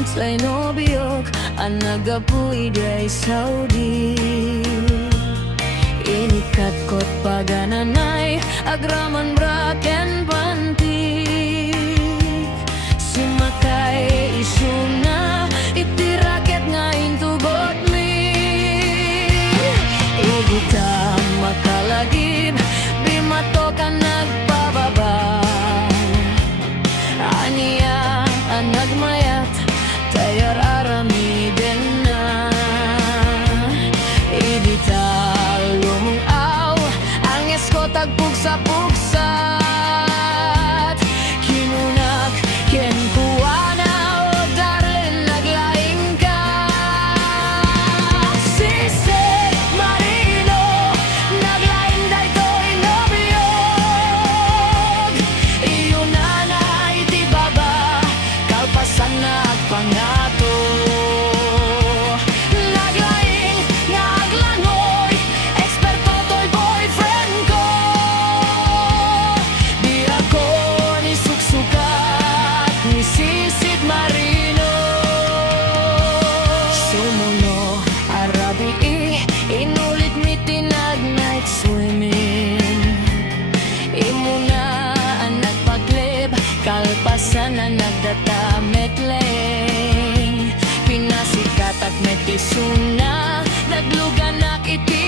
Say no biyok ang nagapuy day Saudi. Inikat ko't pagananay agraman braken pantik. Sumakay isuna itiraket nga intugot mi. Igita makalagib bimato ka nagpababa. Aniya ang nagmayat tayar aramiden na. Idita lumungaw ang esko tagpug sa pugsat. Kinunak ken kuwana o darling naglaing ka. Sisig marino naglaing daytoy nobiyog. Iyo na itibaba kalpasan na agpangato. Naglaing nga aglangoy eksperto to'y boyfriend ko. Di ako ni suksukat ni sisid marino. Sumuno arabi inulit mi tinag night swimming. Imo na ang nagpaglib kalpasan na nagdatametleng. Pinasikat at metisuna nagluganak iti